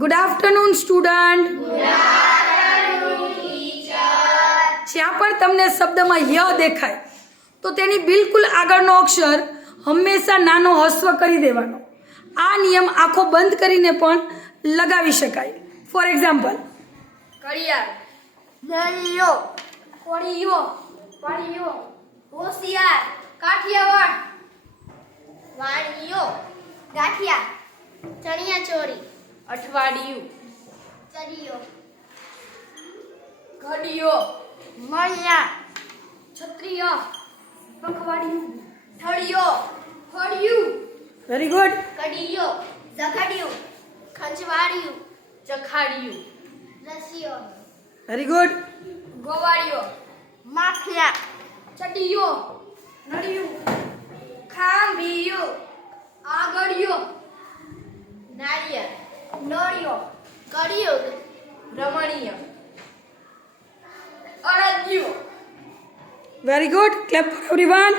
Good afternoon student. જ્યાં પણ તમને શબ્દમાં ય દેખાય તો તેની બિલકુલ આગળનો અક્ષર હંમેશા નાનો હસ્વ કરી દેવાનો. આ નિયમ આંખો બંધ કરીને પણ લગાવી શકાય. ફોર એક્ઝામ્પલ, ઘડિયાળ, દરિયો, કોળિયો, પાળિયો, હોશિયાર, કાઠિયાવાડ, વાણિયો, ગાંઠિયા, ચણિયાચોળી, અઠવાડિયું, ચરિયો, ઘડિયો, મળિયા, છત્રીય, પખવાડિયું, ઠળિયો, ફળિયું, વેરી ગુડ. કડિયો, ઝઘડિયું, ખંજવાળિયું, ચખાડિયું, રસિયો, વેરી ગુડ. ગોવાળિયો, માખિયા, ચડિયો, નળિયું, ખાંભિયું, આગળિયો, નાળિયેર, નળિયો, કળિયુગ, રમણીય, અડદિયું. Very good. Clap for everyone.